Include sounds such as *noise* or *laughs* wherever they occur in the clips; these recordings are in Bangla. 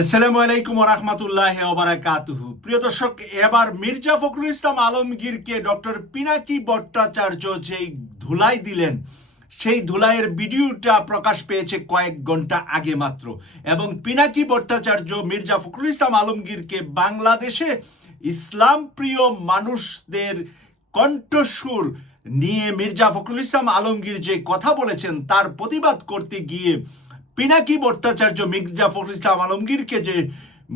আসসালামু আলাইকুম রহমতুল্লাহ ওবারাকাতুহু প্রিয় দর্শক, এবার মির্জা ফখরুল ইসলাম আলমগীরকে ডক্টর পিনাকি ভট্টাচার্য যেই ধুলাই দিলেন, সেই ধুলাইয়ের ভিডিওটা প্রকাশ পেয়েছে কয়েক ঘণ্টা আগে মাত্র। এবং পিনাকি ভট্টাচার্য মির্জা ফখরুল ইসলাম আলমগীরকে বাংলাদেশে ইসলাম প্রিয় মানুষদের কণ্ঠস্বর নিয়ে মির্জা ফখরুল ইসলাম আলমগীর যে কথা বলেছেন, তার প্রতিবাদ করতে গিয়ে পিনাকি ভট্টাচার্য মির্জা ফখরুল ইসলাম আলমগীরকে যে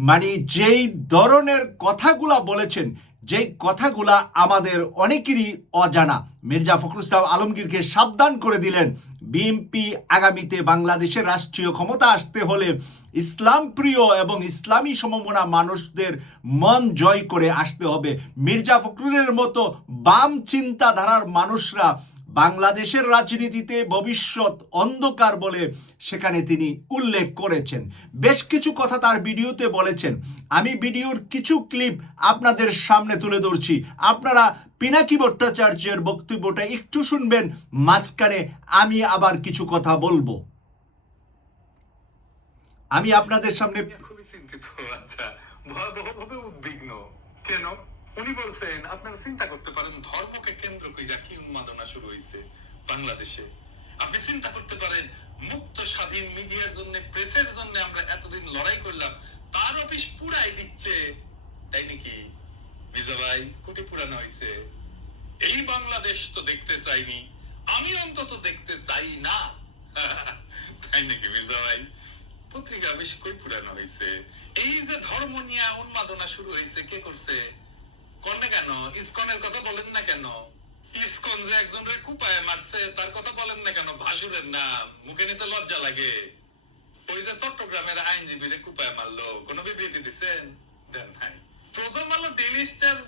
মানে যেই ধরনের কথাগুলা বলেছেন, যেই কথাগুলা আমাদের অনেকেরই অজানা। মির্জা ফখরুল ইসলাম আলমগীরকে সাবধান করে দিলেন। বিএনপি আগামীতে বাংলাদেশের রাষ্ট্রীয় ক্ষমতা আসতে হলে ইসলাম প্রিয় এবং ইসলামী সমমনা মানুষদের মন জয় করে আসতে হবে। মির্জা ফখরুলের মতো বাম চিন্তাধারার মানুষরা বাংলাদেশের রাজনীতিতে ভবিষ্যৎ অন্ধকার বলে সেখানে তিনি উল্লেখ করেছেন। বেশ কিছু কথা তার ভিডিওতে বলেছেন। আমি ভিডিওর কিছু ক্লিপ আপনাদের সামনে তুলে ধরছি। আপনারা পিনাকি ভট্টাচার্যের বক্তব্যটা একটু শুনবেন, মাঝখানে আমি আবার কিছু কথা বলব। আমি আপনাদের সামনে খুবই চিন্তিত। আচ্ছা ভয়াবহভাবে উদ্বিগ্ন। কেন? উনি বলছেন, আপনারা চিন্তা করতে পারেন, ধর্মকে কেন্দ্র কইরা কি উন্মাদনা শুরু হয়েছে বাংলাদেশে? আপনি চিন্তা করতে পারেন, মুক্ত স্বাধীন মিডিয়ার জন্য, প্রেসের জন্য আমরা এতদিন লড়াই করলাম, তার অফিস পুরাই দিচ্ছে। তাই নাকি? মির্জা ভাই, কোটি পুরানো হয়েছে এই বাংলাদেশ তো দেখতে চাইনি, আমি অন্তত দেখতে চাই না। *laughs* তাই নাকি মির্জা ভাই? পত্রিকা বেশ কই পুরানো হয়েছে এই যে ধর্ম নিয়ে উন্মাদনা শুরু হয়েছে কে করছে? কন্যা কেন? ইসকনের কথা বলেন না কেন? ইসকন যে কুপায় মারছে, তার কথা বলেন না কেন? ভাসুরের না, মুখে নিতে লজ্জা লাগে। ওই যে চট্টগ্রামের কুপায় মারলো, কোনো বিবৃতি দেন নাই। প্রথম আলো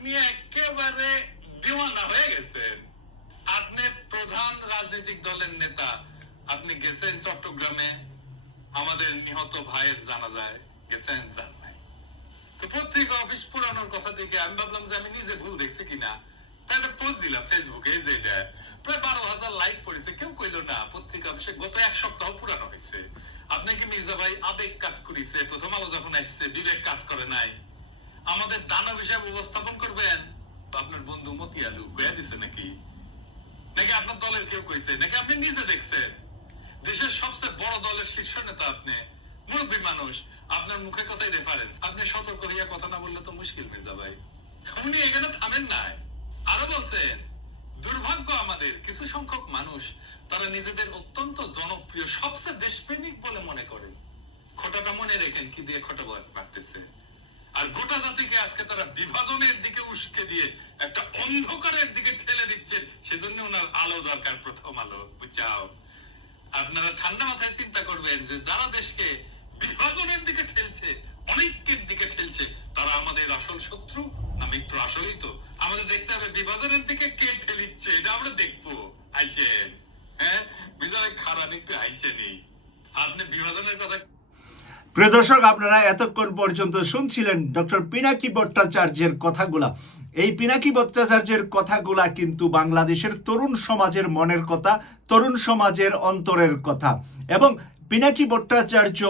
নিয়ে একেবারে দিওয়ানা হয়ে গেছেন। আপনি প্রধান রাজনৈতিক দলের নেতা, আপনি গেছেন চট্টগ্রামে? আমাদের নিহত ভাইয়ের জানা যায় গেছেন জান। তো অফিস পুরানোর কথা থেকে আমি ভাবলাম যে আমি নিজে ভুল দেখছি কিনা। একটা পোস্ট দিলাম ফেসবুকে যে এটা। প্রায় বারো হাজার লাইক পড়েছে, কেউ কইলো না পত্রিকা অফিসে গত এক সপ্তাহ পুরানো হয়েছে। আপনি কি মির্জা ভাই আবেগ কাজ করেছে? প্রথম আলো যখন আসছে, বিবেক কাজ করে নাই। আমাদের দানব হিসাবে উপস্থাপন করবেন? আপনার বন্ধু মতি আলু কয়া দিছে নাকি? নাকি আপনার দলের কেউ কইছে? নাকি আপনি নিজে দেখছেন? দেশের সবচেয়ে বড় দলের শীর্ষ নেতা আপনি, মুরব্বী মানুষ। আপনার মুখের কথাই রেফারেন্স আপনি সতর্ক হইয়া কথা না বললে তো মুশকিল মির্জা ভাই উনি এখানে থামেন নাই। আরও বলছেন, দুর্ভাগ্য আমাদের, কিছু সংখ্যক মানুষ, তারা নিজেদের অত্যন্ত জনপ্রিয়, সবচেয়ে দেশপ্রেমিক বলে মনে করেন। খোটাটা মনে রেখেন কি দিয়ে খোটা বাড়তেছে। আর গোটা জাতিকে আজকে তারা বিভাজনের দিকে উস্কে দিয়ে একটা অন্ধকারের দিকে ঠেলে দিচ্ছে সেজন্য ওনার আলো দরকার প্রথম আলো। বুঝাও। আপনারা ঠান্ডা মাথায় চিন্তা করবেন যে যারা দেশকে বিভাজনের দিকে ঠেলছে অনেকের দিকে ঠেলছে। তারা আমাদের আসল শত্রু না মিত্র? আসলেই তো। আমাদের দেখতে হবে বিভাজনের দিকে কে ঠেলিচ্ছে, এটা আমরা দেখব। আইসেন হ্যাঁ? খারাপ একটু আইসেনি আপনি বিভাজনের কথা প্রিয় দর্শক, আপনারা এতক্ষণ পর্যন্ত শুনছিলেন ডক্টর পিনাকি ভট্টাচার্যের কথাগুলা। এই পিনাকি ভট্টাচার্যের কথাগুলা কিন্তু বাংলাদেশের তরুণ সমাজের মনের কথা, তরুণ সমাজের অন্তরের কথা। এবং পিনাকি ভট্টাচার্য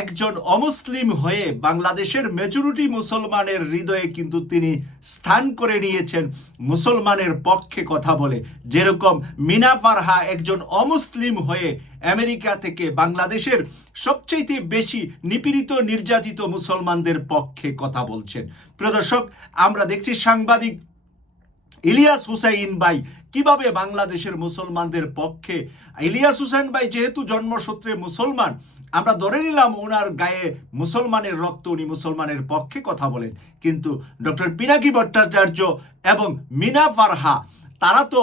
একজন অমুসলিম হয়ে বাংলাদেশের মেজরিটি মুসলমানের হৃদয়ে কিন্তু তিনি স্থান করে নিয়েছেন, মুসলমানের পক্ষে কথা বলে। যেরকম মিনা ফারহা একজন অমুসলিম হয়ে আমেরিকা থেকে বাংলাদেশের সবচেয়ে বেশি নিপীড়িত, নির্যাতিত মুসলমানদের পক্ষে কথা বলছেন। প্রদর্শক আমরা দেখছি সাংবাদিক ইলিয়াস হুসাইন ভাই কীভাবে বাংলাদেশের মুসলমানদের পক্ষে? ইলিয়াস হুসাইন ভাই যেহেতু জন্মসূত্রে মুসলমান, আমরা ধরে নিলাম ওনার গায়ে মুসলমানের রক্ত, উনি মুসলমানের পক্ষে কথা বলেন। কিন্তু ডক্টর পিনাকি ভট্টাচার্য এবং মিনা ফারহা, তারা তো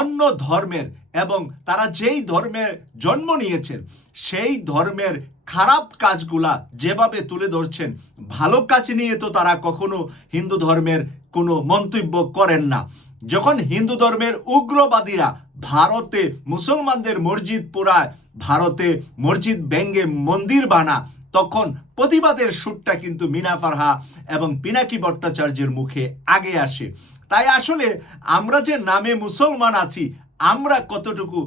অন্য ধর্মের এবং তারা যেই ধর্মের জন্ম নিয়েছেন, সেই ধর্মের খারাপ কাজগুলা যেভাবে তুলে ধরছেন, ভালো কাজ নিয়ে তো তারা কখনো হিন্দু ধর্মের কোনো মন্তব্য করেন না। যখন হিন্দু ধর্মের উগ্রবাদীরা ভারতে মুসলমানদের মসজিদ পোড়ায়, ভারতে মসজিদ ব্যঙ্গে মন্দির বানা, তখন প্রতিবাদের সুরটা কিন্তু মিনা ফারহা এবং পিনাকি ভট্টাচার্যের মুখে আগে আসে। তাই আসলে আমরা যে নামে মুসলমান আছি, আমরা কতটুকু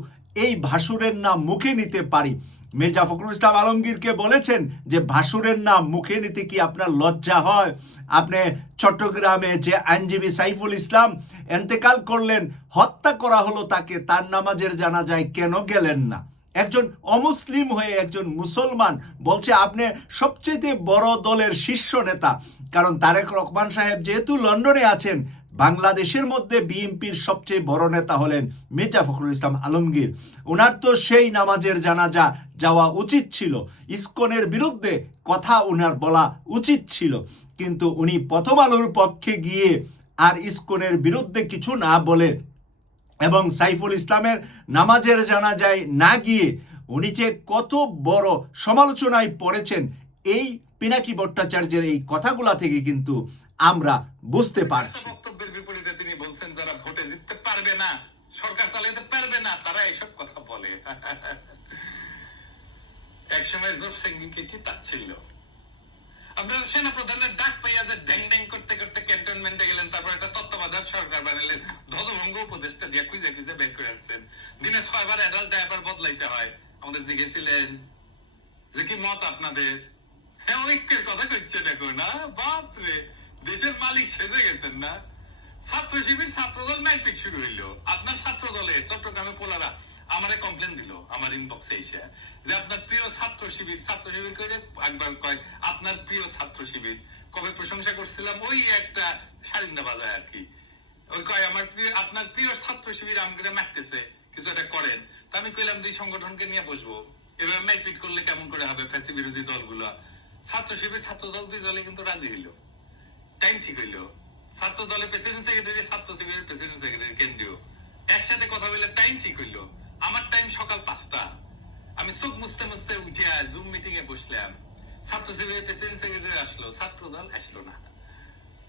এই ভাসুরের নাম মুখে নিতে পারি? মির্জা ফখরুল ইসলাম আলমগীরকে বলেছেন যে, ভাসুরের নাম মুখে নিতে কি আপনার লজ্জা হয়? আপনি চট্টগ্রামে যে আইনজীবী সাইফুল ইসলাম এন্তেকাল করলেন, হত্যা করা হলো তাকে, তার নামাজের জানাজায় কেন গেলেন না? একজন অমুসলিম হয়ে একজন মুসলমান বলছে, আপনি সবচেয়ে বড় দলের শীর্ষ নেতা। কারণ তারেক রহমান সাহেব যেহেতু লন্ডনে আছেন, বাংলাদেশের মধ্যে বিএনপির সবচেয়ে বড় নেতা হলেন মির্জা ফখরুল ইসলাম আলমগীর। ওনার তো সেই নামাজের জানাজা যাওয়া উচিত ছিল। ইস্কনের বিরুদ্ধে কথা ওনার বলা উচিত ছিল। কিন্তু উনি প্রথম আলোর পক্ষে গিয়ে আর ইসকনের বিরুদ্ধে কিছু না বলে। এবং সাইফুল ইসলামের নামাজের জানা যায় না গিয়ে উনি যে কত বড় সমালোচনায় পড়েছেন এই পিনাকি ভট্টাচার্যের এই কথাগুলা থেকে কিন্তু আমরা বুঝতে পারছি। বক্তব্যের বিপরীতে তিনি বলছেন যারা ভোটে জিততে পারবে না সরকার চালাতে পারবে না তারা এসব কথা বলে। *laughs* একসময় জোর সিংকে কি তাচ্ছিল্য? আপনারা সেনা ডাক পাইয়া যে ড্যাং ড্যাং করতে করতে ক্যান্টনমেন্টে গেলেন, তারপর একটা তত্ত্বাবধায়ক সরকার বানালেন। ধ্বজভঙ্গ উপদেশটা দিয়ে খুঁজে খুঁজে বের করে আসছেন দিনে ছয়বার অ্যাডাল্ট ডায়াপার বদলাইতে হয়। আমাদের জিজ্ঞেছিলেন যে কি মত আপনাদের? হ্যাঁ ঐক্যের কথা কইছে এখন। না বাপরে! দেশের মালিক সেজে গেছেন না? ছাত্র শিবির ছাত্র দল মাইপিট শুরু হইল। আপনার ছাত্র দলে চট্টগ্রামে পোলারা আমারে কমপ্লেন দিল, আমার ইনবক্সে এসে, যে আপনার প্রিয় ছাত্র শিবির ছাত্র শিবির করে একবার কয়, আপনার প্রিয় ছাত্র শিবির, কবে প্রশংসা করছিলাম? ওই একটা সারিন্দা বাজায় আর কি ওই কয়, আমার প্রিয়, আপনার প্রিয় ছাত্র শিবির আমাকে মারতেছে, কিছু একটা করেন। তা আমি কইলাম, দুই সংগঠনকে নিয়ে বসবো। এবার মাইপিট করলে কেমন করে হবে ফ্যাসি বিরোধী দলগুলা? ছাত্র শিবির ছাত্র দল দুই দলে কিন্তু রাজি হইল। টাইম ঠিক হইল। ছাত্র দলের প্রেসিডেন্ট সেক্রেটারি ছাত্র শিবিরের প্রেসিডেন্ট সেক্রেটারি কেন্দ্রীয়। একসাথে কথা বলে টাইম ঠিক হইল। আমার টাইম সকাল পাঁচটা। আমি চোখ মুছতে মুছতে উঠিয়া জুম মিটিং এ বসলাম। ছাত্র শিবিরের প্রেসিডেন্ট সেক্রেটারি আসলো। ছাত্র দল আসলো না।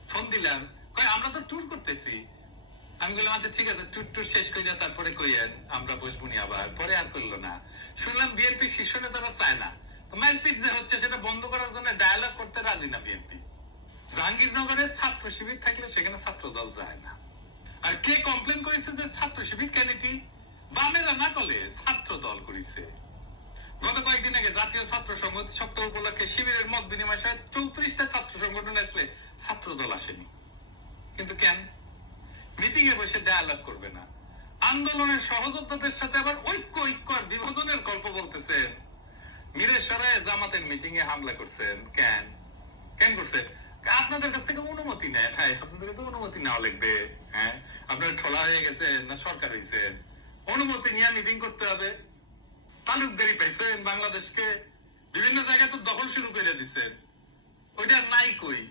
ফোন দিলাম। কয়, আমরা তো ট্যুর করতেছি। আমি বললাম আচ্ছা ঠিক আছে ট্যুর ট্যুর শেষ করে তারপরে কইয়েন আমরা বসবো নি আবার। পরে আর করল না। শুনলাম বিএনপি শীর্ষ নেতারা চায় না। তো মারপিট যে হচ্ছে, সেটা বন্ধ করার জন্য ডায়ালগ করতে রাজি না বিএনপি জাহাঙ্গীরনগরের ছাত্র শিবির থাকলে সেখানে ছাত্র দল যায় না। আর কে কমপ্লেন করেছে যে ছাত্র শিবির কেন এটি? বামেরা না করলে ছাত্র দল করেছে। গত কয়েকদিন আগে জাতীয় ছাত্র সংহতি সপ্তাহ উপলক্ষে শিবিরের মত বিনিময় সহ চৌত্রিশটা ছাত্র সংগঠন আসলে ছাত্র দল আসেনি। কিন্তু কেন? মিটিং এ বসে ডায়ালগ করবে না। আন্দোলনের সহযোদ্ধাদের সাথে আবার ঐক্য ঐক্য আর বিভাজনের গল্প বলতেছেন। মিরেশ্বরে জামাতের মিটিং এ হামলা করছেন। কেন? কেন করছেন? আপনাদের কাছ থেকে অনুমতি নেয়। ভাই, আপনাদের কাছে অনুমতি নেওয়া লাগবে হ্যাঁ? আপনার ঠোলা হয়ে গেছে না সরকার হয়েছে অনুমতি নিয়ে মিটিং করতে হবে। তালুকদারি পাইছেন বাংলাদেশকে। বিভিন্ন জায়গায় তো দখল শুরু করে দিচ্ছেন ওইটা নাই কই?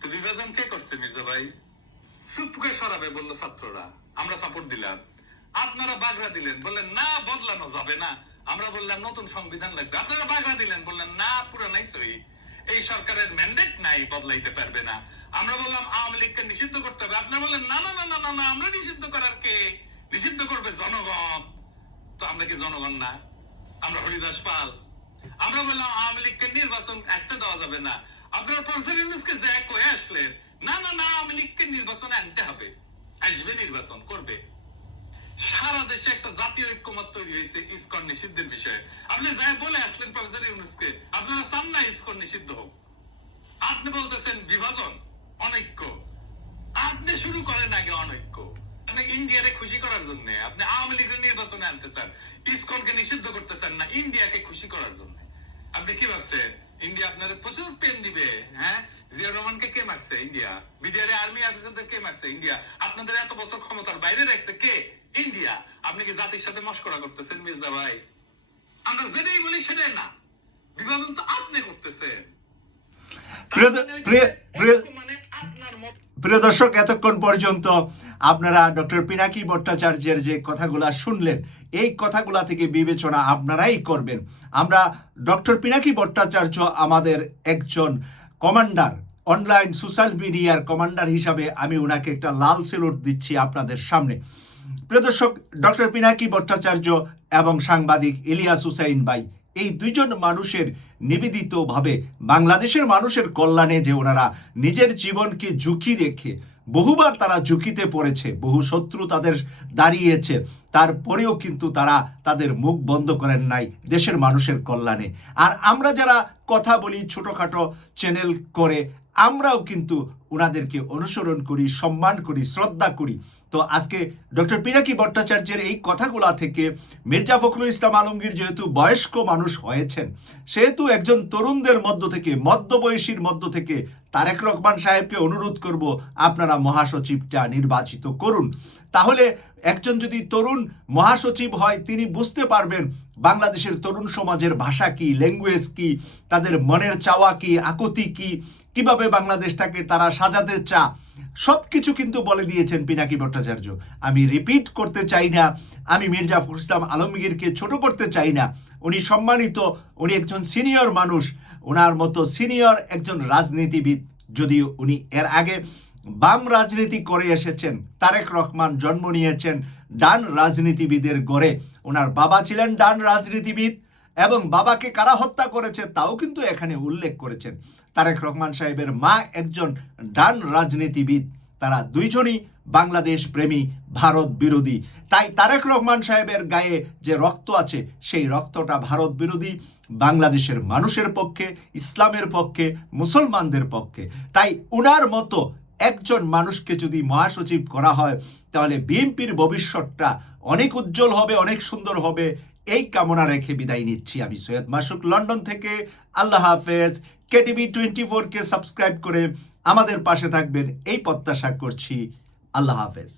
তো বিভাজন কে করছে মির্জা ভাই? চুপকে সরাবে বলল ছাত্ররা। আমরা সাপোর্ট দিলাম। আপনারা বাগড়া দিলেন। বললেন, না, বদলানো যাবে না। আমরা বললাম, নতুন সংবিধান লাগবে। আপনারা বাগড়া দিলেন। বললেন, না, পুরা নাই সই। এই সরকারের ম্যান্ডেট নাই, বদলাইতে পারবে না। আমরা বললাম, আওয়ামী লীগকে নিষিদ্ধ করতে হবে। আপনারা বললেন, না না না না না না, আমরা নিষিদ্ধ করার কে? নিষিদ্ধ করবে জনগণ। তো আমরা কি জনগণ না? আমরা হরিদাস পাল। আমরা বললাম, আওয়ামী লীগকে নির্বাচন আসতে দেওয়া যাবে না। আপনারা প্রফেসর ইউনুসকে যা কয়ে আসলেন। না না না, আওয়ামী লীগকে নির্বাচনে আনতে হবে। আসবে নির্বাচন, করবে। সারা দেশে একটা জাতীয় ঐক্যমত তৈরি হয়েছে ইসকন নিষিদ্ধের বিষয়ে। আপনি যাই বলে আসলেন প্রফেসর ইউনুসকে, আপনারা চান না ইসকন নিষিদ্ধ হোক। আপনি বলতেছেন বিভাজন, অনৈক্য। আপনি শুরু করেন আগে অনৈক্য। আপনি ইন্ডিয়ারে খুশি করার জন্য, আপনি আওয়ামী লীগের নির্বাচনে আনতে চান, ইসকনকে নিষিদ্ধ করতে চান না, ইন্ডিয়াকে খুশি করার জন্য। আপনি কি ভাবছেন? ইন্ডিয়া আপনাদের প্রচুর প্রেম দিবে হ্যাঁ? জিয়া রহমানকে কে মারছে ইন্ডিয়া? বিডিআর আর্মি অফিসারদের কে মারছে ইন্ডিয়া? আপনাদের এত বছর ক্ষমতার বাইরে রাখছে কে? ইন্ডিয়া। আপনি কি জাতির সাথে মস্করা করতেছেন মির্জা ভাই? আমরা যেটাই বলি সেটাই না। বিভাজন তো আপনি করতেছেন। মানে প্রিয় দর্শক, এতক্ষণ পর্যন্ত আপনারা ডক্টর পিনাকি ভট্টাচার্যের যে কথাগুলা শুনলেন, এই কথাগুলা থেকে বিবেচনা আপনারাই করবেন। আমরা ডক্টর পিনাকি ভট্টাচার্য আমাদের একজন কমান্ডার, অনলাইন সোশ্যাল মিডিয়ার কমান্ডার হিসাবে আমি ওনাকে একটা লাল সেলুট দিচ্ছি আপনাদের সামনে। প্রিয় দর্শক, ডক্টর পিনাকি ভট্টাচার্য এবং সাংবাদিক ইলিয়াস হুসাইন ভাই এই দুইজন মানুষের নিবেদিতভাবে বাংলাদেশের মানুষের কল্যাণে যে ওনারা নিজের জীবনকে ঝুঁকি রেখে বহুবার তারা ঝুঁকিতে পড়েছে, বহু শত্রু তাদের দাঁড়িয়েছে, তারপরেও কিন্তু তারা তাদের মুখ বন্ধ করেন নাই দেশের মানুষের কল্যাণে। আর আমরা যারা কথা বলি ছোটোখাটো চ্যানেল করে, আমরাও কিন্তু ওনাদেরকে অনুসরণ করি, সম্মান করি, শ্রদ্ধা করি। তো আজকে ডক্টর পিনাকি ভট্টাচার্যের এই কথাগুলা থেকে মির্জা ফখরুল ইসলাম আলমগীর যেহেতু বয়স্ক মানুষ হয়েছেন, সেহেতু একজন তরুণদের মধ্য থেকে, মধ্যবয়সীর মধ্য থেকে তারেক রহমান সাহেবকে অনুরোধ করব আপনারা মহাসচিবটা নির্বাচিত করুন। তাহলে একজন যদি তরুণ মহাসচিব হয়, তিনি বুঝতে পারবেন বাংলাদেশের তরুণ সমাজের ভাষা কি, ল্যাঙ্গুয়েজ কি, তাদের মনের চাওয়া কি, আকুতি কি, কীভাবে বাংলাদেশটাকে তারা সাজাতে চা সব কিছু কিন্তু বলে দিয়েছেন পিনাকি ভট্টাচার্য। আমি রিপিট করতে চাই না, আমি মির্জা ফখরুল ইসলাম আলমগীরকে ছোট করতে চাই না। উনি সম্মানিত, উনি একজন সিনিয়র মানুষ ওনার মতো সিনিয়র একজন রাজনীতিবিদ। যদিও উনি এর আগে বাম রাজনীতি করে এসেছেন, তারেক রহমান জন্ম নিয়েছেন ডান রাজনীতিবিদের গড়ে। ওনার বাবা ছিলেন ডান রাজনীতিবিদ এবং বাবাকে কারা হত্যা করেছে তাও কিন্তু এখানে উল্লেখ করেছেন। তারেক রহমান সাহেবের মা একজন ডান রাজনীতিবিদ। তারা দুইজনই বাংলাদেশ প্রেমী, ভারত বিরোধী। তাই তারেক রহমান সাহেবের গায়ে যে রক্ত আছে, সেই রক্তটা ভারত বিরোধী, বাংলাদেশের মানুষের পক্ষে, ইসলামের পক্ষে, মুসলমানদের পক্ষে। তাই উনার মতো একজন মানুষকে যদি মহাসচিব করা হয়, তাহলে বিএনপির ভবিষ্যৎটা অনেক উজ্জ্বল হবে, অনেক সুন্দর হবে। এই কামনা রেখে বিদায় নিচ্ছি আমি সৈয়দ মাসুক লন্ডন থেকে। আল্লাহ হাফেজ। কেটিভি টোয়েন্টি ফোরকে সাবস্ক্রাইব করে আমাদের পাশে থাকবেন। এই প্রত্যাশা করছি। আল্লাহ হাফেজ।